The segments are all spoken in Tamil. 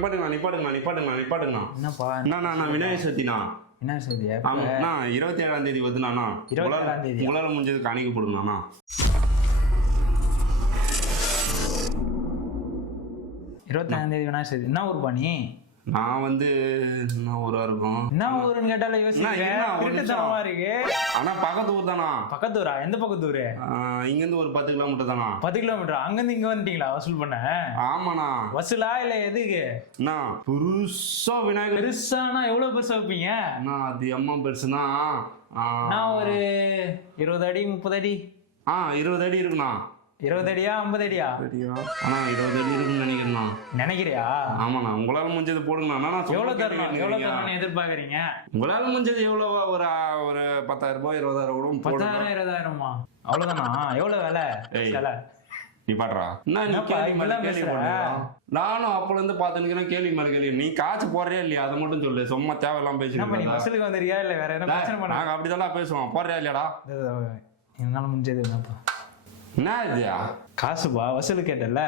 நிப்பாட்டுங்கண்ணா. என்னப்பா விநாயகர் சதுர்த்திண்ணா. என்ன சதுர்த்தியா? ஆமாண்ணா 27ஆம் தேதி வருதுண்ணா. 27ஆம் தேதி உங்களால முடிஞ்சது காணிக்க போடுங்கண்ணா. 27ஆம் தேதி விநாயகர் சதுர்த்தி. என்ன ஊர் பண்ணி? நான் என்ன ஊரா இருக்கும்? என்ன ஊருன்னு கேட்டால யோசிக்கிறேன் இருக்கு. ஆனா பக்கத்து ஊர் தானா? பக்கத்தூரா? எந்த பக்கத்தூரு? இங்க இருந்து ஒரு 10 கிலோமீட்டர் தானா? 10 கிலோமீட்டர். அங்க இருந்து இங்க வந்துட்டீங்களா வசூல் பண்ண? ஆமாண்ணா. வசூலா இல்ல எதுக்கு? பெருசா விநாயகர். பெருசானா எவ்வளவு பெருசா வைப்பீங்க? அது அம்மா பெருசுனா நான் ஒரு 20 அடி 30 அடி. 20 அடி இருக்குண்ணா. 20 அடியா 50 அடியா? 20 அடி இருக்குன்னு நினைக்கிறேன். நினைக்கிறியா? ஆமாண்ணா. உங்களால முடிஞ்சது போடுங்கண்ணா. எவ்வளவு தரணும் எதிர்பார்க்கறீங்க? உங்களால முடிஞ்சது எவ்வளவு? ஒரு 10,000 ரூபாய் 20,000 கூட. 10,000 20,000 அவ்வளவுதானா? எவ்வளவு விலை? நீ பாடுறா. நானும் அப்பல இருந்து பாத்துக்கிறேன். கேள்வி மேல கேள்வி. நீ காசு போடுறியா இல்லையா அதை மட்டும் சொல்லு. சும்மா தேவையெல்லாம் பேசுறேன். வசூலுக்கு வந்துறியா இல்ல வேற என்ன பிரச்சனை? நாங்க அப்படிதான் பேசுவோம். போடுறியா இல்லையாடா? என்னால முடிஞ்சது என்னப்பா? என்ன இதுயா? காசுப்பா வசூல் கேட்டல.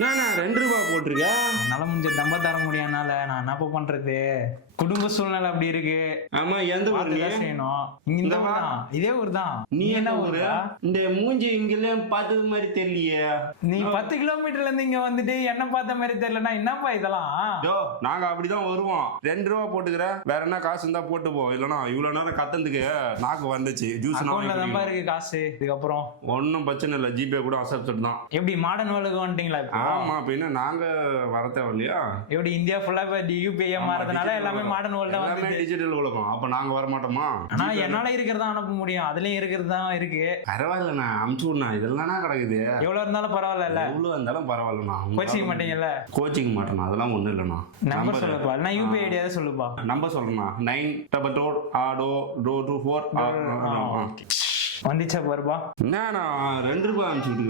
நான் 2 ரூபாய் போட்டிருக்கேன். என்னால முடிஞ்ச தம்ப தர முடியாதுனால நான் என்னப்பா பண்றது? குடும்ப சூழ்நிலை அப்படி இருக்கு. ஆமா. எந்த ஊர் நீ? செய்யணும். இந்த ஊர் தான். இதே ஊர் தான். நீ என்ன ஊரு? இந்த மூஞ்சி இங்கெல்லாம் பார்த்தது மாதிரி தெரியலையே. நீ 10 கிலோமீட்டர்ல இருந்து இங்க வந்துட்டு என்ன பார்த்த மாதிரி தெரியலன்னா என்னப்பா இதெல்லாம்? நாங்க அப்படிதான் வருவோம். 2 ரூபாய் போட்டுக்கிற. வேற என்ன காசு இருந்தா போட்டு போ. இல்லன்னா இவ்வளவு நேரம் கத்தந்துக்கு நாக்கு வந்துச்சு. ஜூஸ் தான் இருக்கு காசு. இதுக்கப்புறம் ஒன்னும் பிரச்சனை இல்ல. ஜிபே கூட அக்செப்ட் தான். எப்படி மாடர்ன் வேர்ல்டுக்கு வந்துட்டீங்களா? ஆமா. பின்ன நாங்க வர தேவையில்லையா? எப்படி இந்தியா ஃபுல்லா யூபிஐ மாறதுனால எல்லாமே மாடர்ன் வேர்ல்ட் வந்து டிஜிட்டல் உலகம். அப்ப நாங்க வர மாட்டோமா? ஆனா என்னால இருக்கிறதா அனுப்ப முடியும். அதுலயும் இருக்கிறதா இருக்கு. பரவாயில்லண்ணா. அமுச்சு விடணா. இதெல்லாம் கிடக்குது. எவ்வளவு இருந்தாலும் பரவாயில்ல. எவ்வளவு இருந்தாலும் பரவாயில்லண்ணா. கோச்சிக்க மாட்டீங்கல்ல? கோச்சிக்க மாட்டேனா. அதெல்லாம் ஒண்ணும் இல்லண்ணா. நம்பர் சொல்லுப்பா. நான் யூபிஐ ஐடி ஏதாவது சொல்லுப்பா. நம்பர் சொல்றேண்ணா. 944 வந்துச்சா பாருப்பா. என்ன 2 ரூபாய் அனுப்பிச்சுட்டு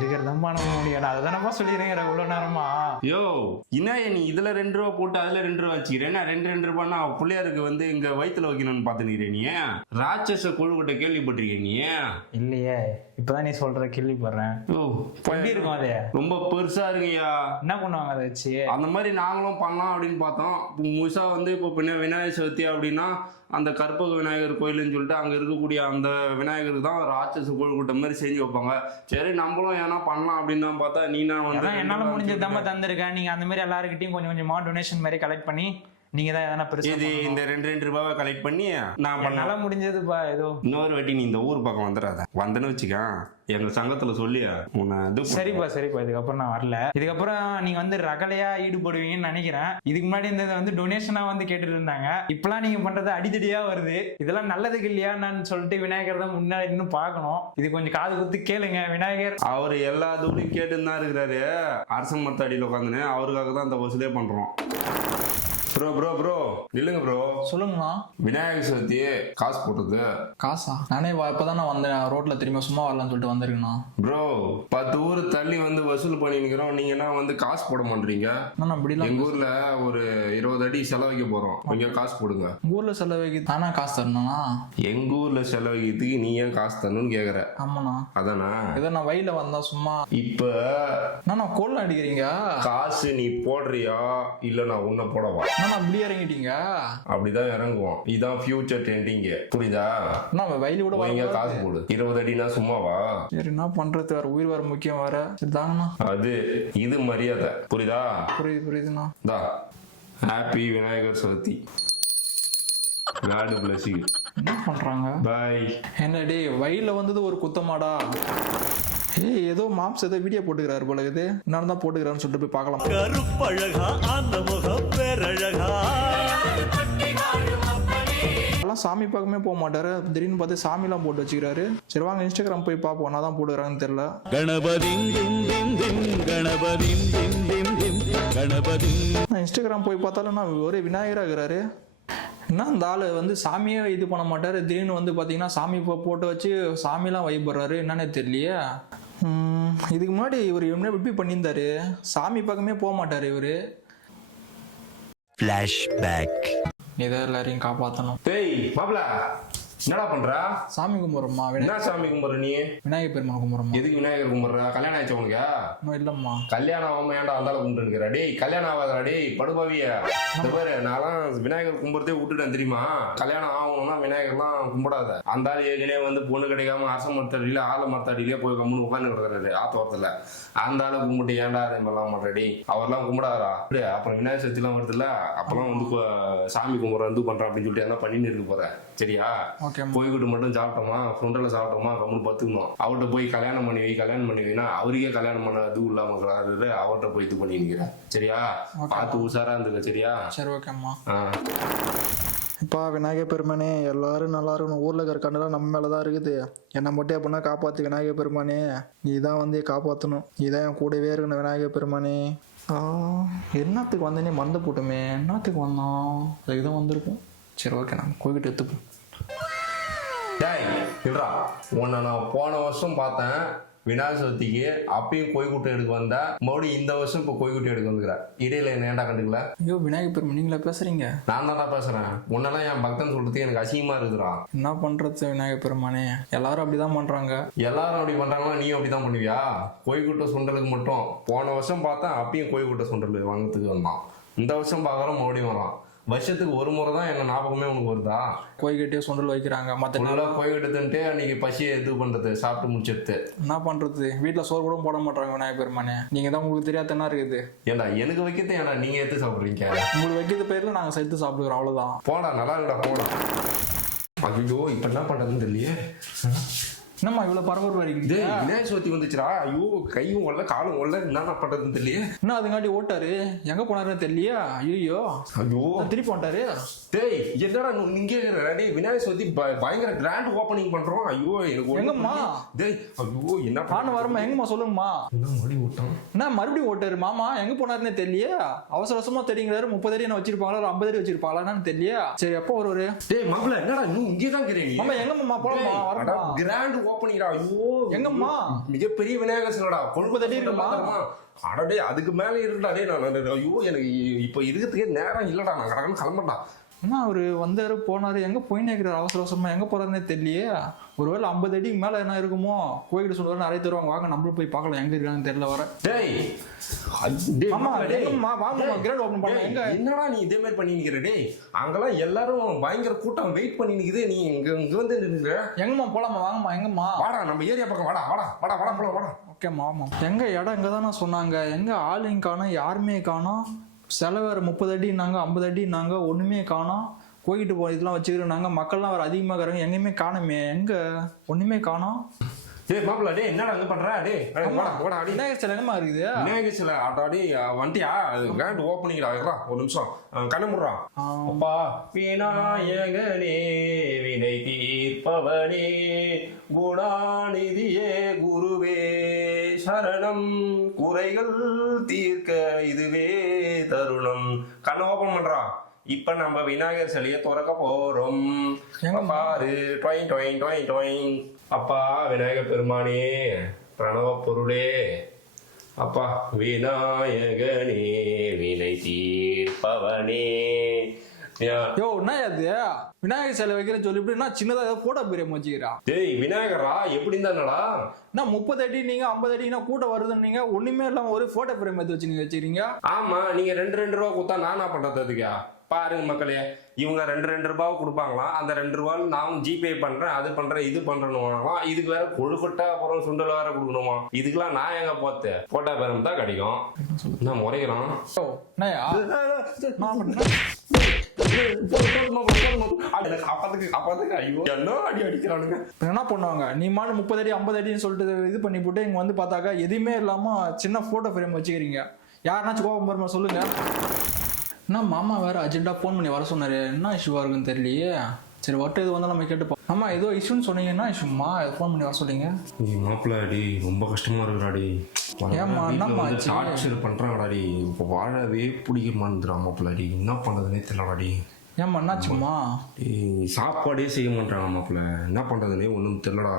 இருக்கிறதா அனுப்ப முடியும். அதுதானப்பா சொல்லிடுறேன் இவ்வளவு நேரமா. யோ என்ன நீ இதுல 2 ரூபாய் போட்டு அதுல 2 ரூபாய் வச்சுக்கிறேன். 2 ரூபாய்னா பிள்ளையாருக்கு இங்க வயிற்றுல வைக்கணும்னு பாத்துக்கிறேன். நீ ராட்சச கொழுக்கட்டை கேள்விப்பட்டிருக்கேன் நீ? இல்லையே. இப்பதான் நீ சொல்ற கேள்விப்படுறேன். எப்படி இருக்கும் அது? ரொம்ப பெருசா இருக்குயா. என்ன பண்ணுவாங்க அதை வச்சு? அந்த மாதிரி நாங்களும் பண்ணலாம் அப்படின்னு பார்த்தோம். முழுசா இப்போ விநாயகர் சதுர்த்தி அப்படின்னா அந்த கற்பக விநாயகர் கோயில்னு சொல்லிட்டு அங்க இருக்கக்கூடிய அந்த விநாயகர் தான் ராட்சச கொழுக்கட்டை மாதிரி செஞ்சு வைப்பாங்க. சரி நம்மளும் ஏன்னா பண்ணலாம் அப்படின்னு தான் பார்த்தா நீனா என்னால முடிஞ்ச தம்ப தந்திருக்கேன். நீங்க அந்த மாதிரி எல்லாருக்கிட்டையும் கொஞ்சம் கொஞ்சமா டொனேஷன் மாதிரி கலெக்ட் பண்ணி நீங்க தான் எதனா பெருசா இந்த 2 ரூபாவை கலெக்ட் பண்ணி நான் பண்ணால முடிஞ்சதுப்பா. ஏதோ இன்னொரு வாட்டி நீ இந்த ஊர் பக்கம் வந்துடாத. வந்தேன்னு வச்சுக்க எங்க சங்கத்துல சொல்லி உன்னை சரிப்பா. இதுக்கப்புறம் நான் வரல. இதுக்கப்புறம் நீங்க ரகலையா ஈடுபடுவீங்கன்னு நினைக்கிறேன். இதுக்கு முன்னாடி இந்த டொனேஷனா கேட்டுட்டு இருந்தாங்க. இப்பெல்லாம் நீங்க பண்றது அடிதடியா வருது. இதெல்லாம் நல்லதுக்கு இல்லையா நான் சொல்லிட்டு விநாயகர் தான் முன்னாடி இன்னும் பாக்கணும். இது கொஞ்சம் காது குத்து கேளுங்க. விநாயகர் அவர் எல்லா தூளையும் கேட்டுன்னு தான் இருக்கிறாரு. அரசன் மரத்த அடியில் உட்காந்துன்னு அவருக்காக தான் இந்த வசூலே பண்றோம். ப்ரோ நில்லுங்க ப்ரோ. சொல்லுங்கண்ணா. விநாயகர் சதுர்த்தி காசு போட்டது. காசா? நானே இப்பதான் நான் வந்தேன். ரோட்ல திரும்ப சும்மா வரலாம்னு சொல்லிட்டு வந்திருக்கேண்ணா. ப்ரோ 10 ஊர் தள்ளி வசூல் பண்ணிக்கிறோம். நீங்க என்ன காசு போட மாட்டீங்க? எங்க ஊர்ல ஒரு 20 அடி செலவைக்க போறோம். கொஞ்சம் காசு போடுங்க. ஊர்ல செலவைக்கு தானே காசு தரணும்னா? எங்க ஊர்ல செலவைக்கிறதுக்கு நீ ஏன் காசு தரணும்னு கேக்குற? ஆமாண்ணா. அதானா? இதை நான் வயல வந்தா சும்மா இப்ப நான் கோல் அடிக்கிறீங்க. காசு நீ போடுறியா இல்ல நான் உன்ன போடவா? அப்படியே இறங்கிட்டீங்க. அப்படிதான் இறங்குவோம். இதான் ஃபியூச்சர் ட்ரெண்டிங். புரியுதா? நான் வயலி கூட வாங்க காசு போடு. 20 அடினா சும்மாவா? சரி என்ன பண்றது? வேற உயிர் வேற முக்கியம் வேற. சரிதாங்கண்ணா. அது இது மரியாதை. புரியுதா? புரியுதுண்ணா. Happy Vinayagar Chaturthi. God bless you. என்ன பண்றாங்க? பை. என்னடி வயல்ல வந்தது ஒரு குத்தமாடா? ஏதோ மாம்ஸ் ஏதோ வீடியோ போட்டுக்கிறாரு போல. இது நான் தான் போட்டுக்கிறான்னு சொல்லிட்டு போய் பார்க்கலாம். கருப்பழகா அந்த முகம் பேரழகா. எல்லாம் சாமி பக்கமே போக மாட்டாரு. திடீர்னு பார்த்து சாமிலாம் போட்டு வச்சுக்கிறாரு. சரி வாங்க இன்ஸ்டாகிராம் போய் பார்ப்போம். நான் தான் போட்டுக்கிறாங்கன்னு தெரியல. நான் இன்ஸ்டாகிராம் போய் பார்த்தாலும் நான் ஒரே விநாயகரா இருக்கிறாரு. என்ன இந்த ஆள் சாமியே இது பண்ண மாட்டாரு. திடீர்னு பார்த்தீங்கன்னா சாமி போட்டு வச்சு சாமிலாம் வழிபடுறாரு. என்னன்னே தெரியலையே. இதுக்கு முன்னாடி இவர் எப்படி பண்ணியிருந்தாரு? சாமி பக்கமே போக மாட்டாரு இவரு. ஃபிளாஷ்பேக். இதை எல்லாரையும் காப்பாற்றணும். டேய் மாப்ள என்னடா பண்ற? சாமி கும்பிட்றோம்மா. என்ன சாமி கும்பிட்ற நீ? விநாயகர் பெருமானை கும்பிட்றோம்மா. எதுக்கு விநாயகர் கும்பிட்ற? கல்யாணம் ஆயிடுச்சு உனக்கு? இன்னும் இல்லம்மா. கல்யாணம் ஆகாம ஏன்டா அந்தால கும்பிட்டுருக்கிற? டேய் கல்யாணம் ஆகாதடா டேய் படுபாவிய. இந்த பாரு நான்லாம் விநாயகர் கும்பிட்றதே விட்டுட்டேன் தெரியுமா? கல்யாணம் ஆகணும்னா விநாயகர்லாம் கும்பிடாத. அந்த ஆள் ஏற்கனவே வந்து பொண்ணு கிடைக்காம அரச மரத்தடியில ஆல மரத்தடியிலே போய் கம்முன்னு உட்காந்து கிடக்குறாரு ஆத்தோரத்துல. அந்த ஆளை கும்பிட்டு ஏன்டா அதே மாதிரிலாம் பண்றடி? அவர்லாம் கும்பிடாதா? அப்புறம் விநாயகர் சதுர்த்திலாம் வருதுல்ல, அப்பெல்லாம் வந்து சாமி கும்பிட்ற இது பண்ற அப்படின்னு சொல்லிட்டு என்ன பண்ணின்னு இருக்க போற சரியா? போய்கிட்டு மட்டும் சாப்பிட்டோமா, ஃப்ரெண்டில் சாப்பிட்டோமா, கம்முன்னு பத்துக்கணும். அவர்கிட்ட போய் கல்யாணம் பண்ணி வைனா அவருக்கே கல்யாணம் பண்ண இது இல்லாம இருக்கிறாரு. அவர்கிட்ட போய் இது பண்ணி நிற்கிறேன் சரியா? பார்த்து உஷாரா இருந்துக்க சரியா? சரி ஓகேம்மா. இப்போ விநாயகர் பெருமானே எல்லாரும் நல்லா இருக்கணும். ஊரில் இருக்கிற கண்ணெல்லாம் நம்ம மேலே தான் இருக்குது. என்னை மட்டும் எப்படின்னா காப்பாற்று விநாயகர் பெருமானே. நீ தான் வந்து காப்பாற்றணும். நீ தான் என் கூடவே இருக்கணும் விநாயகர் பெருமானே. என்னத்துக்கு வந்தேனே மறந்து போட்டோமே. என்னத்துக்கு வந்தோம்? அதுக்கு தான் வந்திருக்கும். சரி ஓகே, நான் கோயிக்கிட்டு எடுத்துப்போம். டேய் இல்லடா, உன்னை நான் போன வருஷம் பார்த்தேன் விநாயகர் சதுர்த்திக்கு. அப்பயும் கோய்குட்டை எடுக்க வந்தா, மறுபடியும் இந்த வருஷம் இப்போ கோய்குட்டை எடுக்க வந்துக்கிறேன். இடையில என்ன ஏன்டா கண்டுக்கல? ஐயோ விநாயகர் பெருமான் நீங்களா பேசுறீங்க? நான் தான் பேசுறேன். உன்னெல்லாம் என் பக்தன் சொல்றதுக்கு எனக்கு அசிங்கமா இருக்குதுடா. என்ன பண்றது விநாயகர் பெருமானே? எல்லாரும் அப்படிதான் பண்றாங்க. எல்லாரும் அப்படி பண்றாங்களா? நீ அப்படிதான் பண்ணுவியா? கோய்குட்டை சுண்டலுக்கு மட்டும் போன வருஷம் பார்த்தேன், அப்பயும் கோய்குட்டை சுண்டல் வாங்கிறதுக்கு வந்தான். இந்த வருஷம் பார்க்குறோம் மறுபடியும் வரான். வருஷத்துக்கு ஒரு முறை தான் என்ன ஞாபகமே உனக்கு வருதா? கோய்கிட்டே சுண்டல் வைக்கிறாங்க. மற்ற நல்லா கோய்கிட்டதுன்ட்டு அன்னைக்கு பசியை இது பண்றது, சாப்பிட்டு முடிச்சிட்டு என்ன பண்றது? வீட்டுல சோறு கூட போட மாட்டாங்க விநாயகர் பெருமானே. நீங்க தான் உங்களுக்கு தெரியாத என்ன இருக்குது. ஏண்டா எனக்கு வைக்கிறது ஏன்னா நீங்க எடுத்து சாப்பிடுறீங்க? உங்களுக்கு வைக்கிறது பேர்ல நாங்க சேர்த்து சாப்பிடுறோம் அவ்வளவுதான். போடா நல்லா இருக்கடா போடா. ஐயோ இப்ப என்ன பண்றதுன்னு தெரியலையே. என்னம்மா இவ்வளவு பரபரப்பு வரீங்க? விநாயகர் சதுர்த்தி வந்துச்சுடா. ஐயோ கையும் ஒல்ல காலும் ஒல்ல, என்ன பண்றதுன்னு தெரியலையே. என்ன அதுங்காட்டி ஓட்டாரு? எங்க போனாருன்னு தெரியலையா? ஐயோ ஐயோ திருப்பி வந்துட்டாரு. டேய் என்னடா நீங்க டேய் விநாயகர் சதுர்த்தி பயங்கர கிராண்ட் ஓபனிங் பண்றோம். ஐயோ எனக்கு எங்கம்மா? டேய் ஐயோ என்ன ஆன வரமா எங்கம்மா சொல்லுங்கம்மா. என்ன மறுபடியும் ஓட்டான்? என்ன மறுபடியும் ஓட்டாரு? மாமா எங்க போனாருன்னே தெரியலையே. அவசர அவசரமா தெரியுங்கிறாரு. 30 அடி என்ன வச்சிருப்பாங்களா, ஒரு 50 அடி வச்சிருப்பாங்களான்னு தெரியலையா? சரி அப்போ ஒரு டேய் மாப்பிள்ள என்னடா இன்னும் இங்கே தான் இருக்கிறீங்க? மாமா எங்கம்மா போலாமா? வரமா கிராண்ட் ஓபனிங்டா. ஐயோ எங்கம்மா? மிகப்பெரிய விநாயகர் சிலைடா. 30 அடி இருக்குமா? அடடே அதுக்கு மேல இருக்குடா. டேய் நான் ஐயோ எனக்கு இப்ப இருக்கிறதுக்கே நேரம் இல்லடா. நான் கடகன்னு கிளம்பட்டா. என்ன அவரு வந்தாரு போனாரு, எங்க போயின்னு இருக்கிறார் அவசர அவசரமா? எங்க போறாருன்னே தெரியலையே. ஒருவேளை 50 அடிக்கு மேல என்ன இருக்குமோ? கோயிட்டு சொல்லுவாரு நிறைய தருவாங்க. வாங்க நம்மளும் போய் பார்க்கலாம் எங்க இருக்காங்கன்னு தெரியல. வர டேய் மாமா எங்கம்மா வாங்கம்மா கிராண்ட் ஓபன் பண்ண. எங்க என்னடா நீ இதே மாதிரி பண்ணி நிக்கிற? டேய் அங்கெல்லாம் எல்லாரும் பயங்கர கூட்டம் வெயிட் பண்ணி நிக்குது. நீ இங்க வந்து நிக்கிற. எங்கம்மா போலாமா? வாங்கம்மா எங்கம்மா? வாடா நம்ம ஏரியா பக்கம் வாடா வாடா வாடா வாடா போலாம் வாடா. ஓகேம்மா ஆமாம். எங்க இடம் இங்கே தானே சொன்னாங்க. எங்க ஆளுங்க காணோம், யாருமே காணோம். செலவு வேறு 30 அடினாங்க, 50 அடினாங்க, ஒன்றுமே காணோம். கோயிட்டு இதெல்லாம் வச்சுக்கிறோம். மக்கள்லாம் வேறு அதிகமாக இருக்கிறாங்க. எங்கேயுமே காணுமே. எங்க ஒன்றுமே காணோம். டேய் மாப்பிள்ள டேய் என்னடா அங்க பண்ற? டேய் வாடா வாடா அடி. விநாயகர் சிலை என்னமா இருக்குது? விநாயகர் சிலை அடாடி வண்டியா? அது கிராண்ட் ஓப்பனிங்டா. இருடா ஒரு நிமிஷம் கண்ண முடுறா. அப்பா விநாயகனே வினை தீர்ப்பவனே குணாநிதியே குருவே சரணம் குறைகள் தீர்க்க இதுவே தருணம். கண்ண ஓபன் பண்றா. இப்ப நம்ம விநாயகர் சிலையை திறக்க போறோம். பாரு டொயின் டொயின் டொயின் டொயின். அப்பா விநாயகர் பெருமானே பிரணவ பொருளே அப்பா விநாயகனே வினை தீர்ப்பவனே. யோ என்ன அது விநாயகர் சிலை வைக்கிறேன்னு சொல்லி இப்படி நான் சின்னதா ஏதோ போட்டோ பிரேம் வச்சுக்கிறா. டேய் விநாயகரா எப்படி இருந்தானடா? நான் 30 அடி நீங்க 50 அடினா கூட்டம் வருதுன்னு நீங்க ஒண்ணுமே இல்லாம ஒரு போட்டோ பிரேம் எடுத்து வச்சு நீங்க வச்சுக்கிறீங்க. ஆமா நீங்க 2 ரூபா கொடுத்தா நானா பண்றது? அதுக்கா பாருங்க மக்களே, இவங்க 2 ரூபாவை கொடுப்பாங்களாம். அந்த 2 ரூபாய் நான் ஜிபே பண்றேன், அது பண்றேன், இது பண்றேன்னு. இதுக்கு வேற கொழுக்கட்டை அப்புறம் சுண்டல் வேற கொடுக்கணுமா? இதுக்கெல்லாம் நான் எங்க போத்து போட்டா பேரம் தான் கிடைக்கும். நான் முறைகிறான். என்ன பண்ணுவாங்க? நீ மாடு 30 அடி 50 அடின்னு சொல்லிட்டு இது பண்ணி போட்டு இங்க வந்து பார்த்தாக்கா எதுவுமே இல்லாம சின்ன போட்டோ ஃப்ரேம் வச்சுக்கிறீங்க. யாருனாச்சும் கோபம் வருமா சொல்லுங்க. என்ன மாமா வேற அர்ஜென்ட்டா ஃபோன் பண்ணி வர சொன்னாரு. என்ன இஷ்யூவா இருக்குன்னு தெரியலையே. சரி ஒட்டு எது வந்தாலும் நம்ம கேட்டுப்போம். ஆமா ஏதோ இஷ்யூன்னு சொன்னீங்கன்னா இஷ்யூமா ஃபோன் பண்ணி வர சொல்லிங்க. நீ மாப்பிள்ளாடி ரொம்ப கஷ்டமா இருக்குடாடி. ஏமா என்னம்மா டார்ச்சர் பண்றாங்கடாடி. இப்போ வாழவே பிடிக்க மாட்டேங்கிறா மாப்பிள்ளாடி. என்ன பண்றதுன்னே தெரியலடாடி. ஏமா என்னாச்சுமா? சாப்பாடே செய்ய மாட்டாங்க மாப்பிள்ள. என்ன பண்றதுன்னே ஒன்றும் தெரியலடா.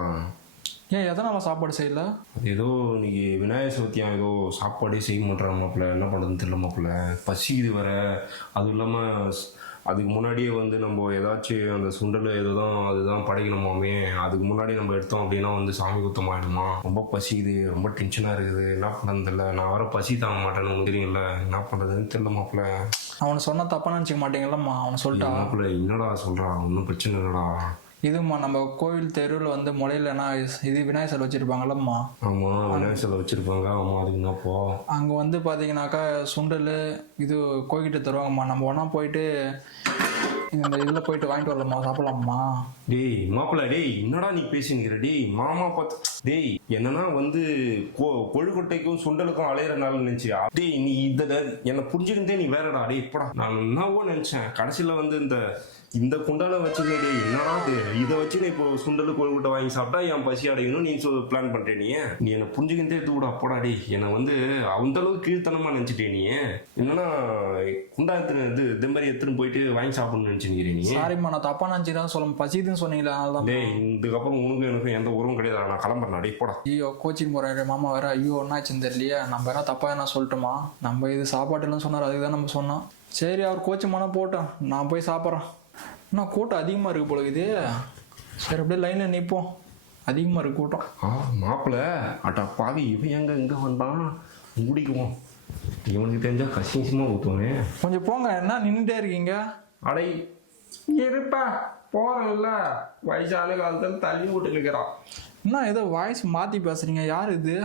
ஏன் எதனால சாப்பாடு செய்யல? அது ஏதோ இன்னைக்கு விநாயகர் சதுர்த்தியா ஏதோ சாப்பாடே செய்ய மாட்டாங்க மாப்பிள்ள. என்ன பண்றதுன்னு தெரியல மாப்பிள்ள. பசிக்குது வேற. அதுவும் இல்லாம அதுக்கு முன்னாடியே வந்து நம்ம ஏதாச்சும் அந்த சுண்டல் அதுதான் படைக்கணுமாமே. அதுக்கு முன்னாடி நம்ம எடுத்தோம் அப்படின்னா வந்து சாமி குத்தமாயிடுமா. ரொம்ப பசிக்குது, ரொம்ப டென்ஷனாக இருக்குது, என்ன பண்ணுறது இல்லை. நான் வர பசி தாங்க மாட்டேன்னு உங்களுக்கு தெரியுங்கள, என்ன பண்ணுறதுன்னு தெரியல மாப்பிள்ள. அவனை சொன்னா தப்பா நினச்சிக்க மாட்டீங்களம்மா? அவனை சொல்லிட்டா மாப்பிள்ள என்னடா சொல்கிறான், ஒன்றும் பிரச்சனை இல்லைடா. இதுமா நம்ம கோவில் தெருவில் வந்து முளையிலனா இது விநாயகர் சிலை வச்சிருப்பாங்கல்லம்மா. ஆமாம், விநாயகர் சிலை வச்சுருப்பாங்க. ஆமாம், அதுக்கு என்னப்போ? அங்கே வந்து பார்த்தீங்கன்னாக்கா சுண்டல் இது கோயில்கிட்ட தருவாங்கம்மா. நம்ம ஒன்றா போயிட்டு இந்த இதில் போயிட்டு வாங்கிட்டு வரலாமா, சாப்பிடலாமா? டேய் மாப்பிள்ள, டேய் என்னடா நீ பேசினுக்கிற? டேய் மாமா பார்த்து டேய் என்னன்னா வந்து கொழுக்கட்டைக்கும் சுண்டலுக்கும் அலையிற நாள் நினைச்சு. டேய் நீ இதில் என்னை புரிஞ்சுக்கிட்டே நீ வேறடா. டேய் இப்படா, நான் என்னவோ நினைச்சேன். கடைசியில் வந்து இந்த குண்டால வச்சுக்க. டேய் என்னடா இதை வச்சு நீ இப்போ சுண்டல் கொழுக்கட்டை வாங்கி சாப்பிட்டா என் பசி அடையணும் நீ பிளான் பண்றேன். நீ என்னை புரிஞ்சுக்கிட்டே எடுத்துக்கூட அப்படா. டேய் என்னை வந்து அந்த அளவுக்கு கீழ்த்தனமா நினைச்சிட்டே. நீ என்னன்னா குண்டா இது மாதிரி எடுத்துன்னு போயிட்டு வாங்கி சாப்பிடணும்னு நினைச்சுக்கிறேன். நீ சாரிம்மா, நான் தப்பா நினச்சிதான் சொல்ல பசிதுன்னு சொன்னீங்களா, அதனால டேய் இதுக்கப்புறம் உனக்கும் எனக்கும் எந்த உறவும் கிடையாது. நான் கிளம்புறேன். டேய் போடா. ஐயோ கோச்சிங் போறேன் மாமா வேற. ஐயோ என்னாச்சுன்னு தெரியலையே. நம்ம என்ன தப்பா என்ன சொல்லிட்டோமா? நம்ம இது சாப்பாட்டுலாம் சொன்னார், அதுக்கு தான் நம்ம சொன்னோம். சரி அவர் கோச்சிங் போனால் போட்டோம், நான் போய் சாப்பிட்றேன். இன்னும் கூட்டம் அதிகமாக இருக்கு போல இது. சரி அப்படியே லைனில் நிற்போம், அதிகமாக இருக்கு கூட்டம். மாப்பிள்ள அட்டா பாவி, இவன் எங்க இங்கே வந்தான்? முடிக்குவோம், இவனுக்கு தெரிஞ்சா கசிங்கமாக ஊற்றுவானே. கொஞ்சம் போங்க, என்ன நின்றுட்டே இருக்கீங்க? அடை இருப்பா போகிறேன்ல, வயசான காலத்தில் தள்ளி விட்டு நிற்கிறான். என்ன ஏதோ வாய்ஸ் மாற்றி பேசுறீங்க? யார் இது?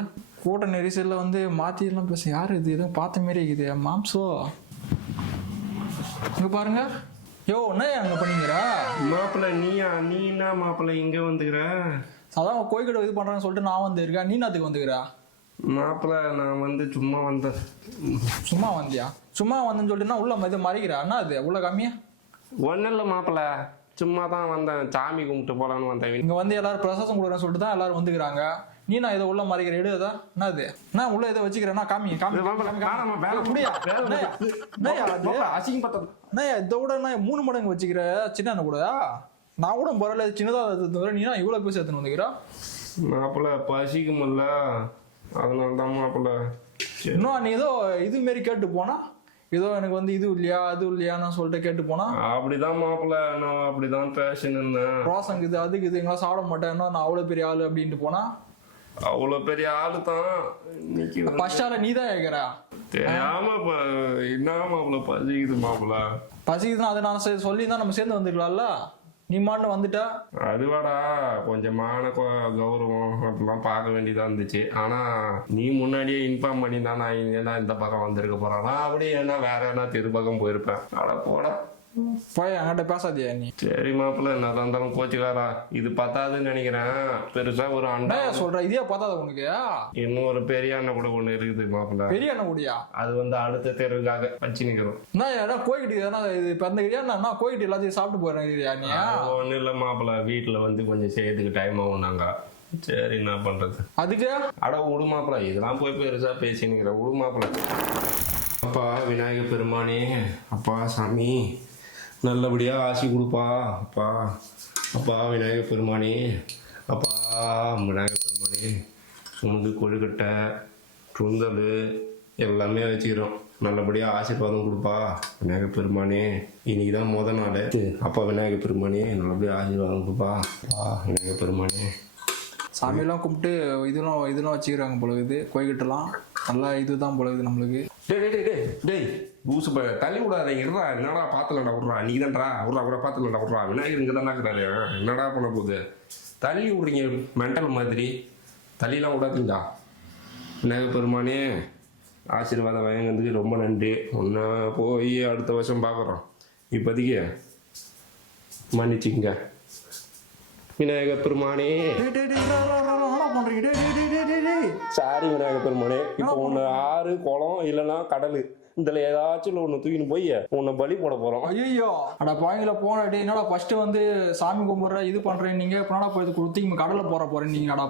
கூட்ட நெரிசலில் வந்து மாற்றிலாம் பேச யார் இது? ஏதோ பார்த்த மாரி இருக்குது. மாம்சோ இங்கே பாருங்க. யோ என்ன அங்கே பண்ணிக்கிறா? மாப்பிள்ள நீ என்ன மாப்பிள்ள இங்கே வந்துக்கிற? அதான் கோயில்கிட்ட இது பண்ணுறான்னு சொல்லிட்டு நான் வந்து இருக்கேன். நீ அதுக்கு வந்துக்கிறா? மாப்பிள்ள நான் வந்து சும்மா வந்தேன். சும்மா வந்தியா? சும்மா வந்தேன்னு சொல்லிட்டுனா உள்ள இது மறைக்கிறா? என்ன அது உள்ள கம்மியா? ஒன்றும் இல்லை மாப்பிள்ள, சும்மா தான் வந்தேன், சாமி கும்பிட்டு போகலான்னு வந்தேன். இங்கே வந்து எல்லாரும் பிரசாசம் கொடுக்குறேன்னு சொல்லிட்டு தான் எல்லாரும் வந்துக்கிறாங்க. நீ நான் இதை உள்ள மறைக்கிற எடு அதான் என்ன அது? நான் உள்ள இதை வச்சுக்கிறேன்னா காமி காமி முடியா? அசிங்க பார்த்தது இதை விட நான் 3 மடங்கு வச்சுக்கிற சின்ன கூட. நான் கூட பரவாயில்ல, சின்னதாக நீ இவ்வளோ பேசி எடுத்துன்னு வந்துக்கிறா. மாப்பிள்ள பசிக்குமில்ல, அதனால தான் மாப்பிள்ள. இன்னும் நீ ஏதோ இது மாரி கேட்டு போனா, ஏதோ எனக்கு வந்து இது இல்லையா அது இல்லையான்னு சொல்லிட்டு கேட்டு போனா. அப்படிதான் மாப்பிள்ள, நான் அப்படிதான் பேசினேன். ரோசங்க இது அதுக்கு இது எங்களாம் சாப்பிட மாட்டேன், நான் அவ்வளோ பெரிய ஆளு அப்படின்ட்டு போனா. அவ்வளோ பெரிய ஆளு தான். இன்னைக்கு ஃபர்ஸ்டால நீ தான் கேட்குறா. தெரியாம என்ன மாப்பிள்ள பசிக்குது மாப்பிள்ள. பசிக்குதுன்னா அதை நான் சொல்லி தான் நம்ம சேர்ந்து வந்துக்கலாம்ல. நீ மாட்டு வந்துட்டா அதுவாடா கொஞ்சமான கௌரவம் அப்படிலாம் பார்க்க வேண்டியதா இருந்துச்சு. ஆனா நீ முன்னாடியே இன்ஃபார்ம் பண்ணி தான் நான் என்ன இந்த பக்கம் வந்திருக்க போறானா, அப்படி என்ன வேற என்ன தெரு பக்கம் போயிருப்பேன். அட போடா போய் என்கிட்ட பேசாதியா நீ. சரி மாப்பிள்ள, நல்லா இருந்தாலும் கோச்சுக்காரா. இது பத்தாதுன்னு நினைக்கிறேன். பெருசா ஒரு அண்டா சொல்ற இதே பார்த்தாத உனக்கு. இன்னும் ஒரு பெரிய அண்ணன் கூட ஒண்ணு இருக்குது மாப்பிள்ள. பெரிய அண்ணன் கூடியா? அது வந்து அடுத்த தெருவுக்காக வச்சு நிக்கிறோம். நான் கோயிட்டு இது பிறந்தகிறியா? நான் கோயிட்டு எல்லாத்தையும் சாப்பிட்டு போறேன். நீ ஒன்றும் இல்லை மாப்பிள்ள, வீட்டில் வந்து கொஞ்சம் செய்யறதுக்கு டைம் ஆகும். நாங்க சரி என்ன பண்றது அதுக்கு? அட விடு மாப்பிள்ள, இதெல்லாம் போய் பெருசா பேசி நிக்கிறேன். விடு மாப்பிள்ள. அப்பா விநாயகர் பெருமானே, அப்பா சாமி நல்லபடியா ஆசி கொடுப்பா. அப்பா அப்பா விநாயகர் பெருமானே, அப்பா விநாயகர் பெருமானே, சுமந்து கொழுக்கட்டை சுண்டல் எல்லாமே வச்சுக்கிறோம். நல்லபடியா ஆசீர்வாதம் கொடுப்பா விநாயகர் பெருமானே. இன்னைக்கு தான் முத நாள். அப்பா விநாயகர் பெருமானே நல்லபடியா ஆசீர்வாதம் கொடுப்பா. அப்பா விநாயகர் பெருமானே. சாமியெல்லாம் கும்பிட்டு இதெல்லாம் வச்சுக்கிறாங்க பொழுது. கோயில்கிட்டலாம் நல்லா இதுதான் பொழுது நம்மளுக்கு. டேய் பூசு தள்ளி விடாதீங்க. என்னடா பாத்துலடா விட்றா, நீ தான்டா விட்றா பாத்துலடா விட்றா. விநாயகர் இங்கே தான் இருக்கிறாரு, என்னடா பண்ண போகுது? தள்ளி விடுறீங்க மென்டல் மாதிரி. தள்ளிலாம் விடாதீங்கடா. விநாயகர் பெருமானே ஆசீர்வாதம் வாங்கினதுக்கு ரொம்ப நன்றி. ஒன்று போய் அடுத்த வருஷம் பார்க்குறோம். இப்போதைக்கு மன்னிச்சுங்க விநாயகர் பெருமானே. சாரி விநாயகர் பெருமானே. இப்போ ஒன்று ஆறு குளம் இல்லைன்னா கடல், இதுல ஏதாச்சும் ஒன்று தூக்கின்னு போய் உன்னை பலி போட போறோம். ஐயோ அட பாவங்கள போன என்னடா ஃபர்ஸ்ட் வந்து சாமி கும்பிட்ற இது பண்றேன் நீங்க, இப்போ போய் தூக்கி கடலை போறேன் நீங்க. அடா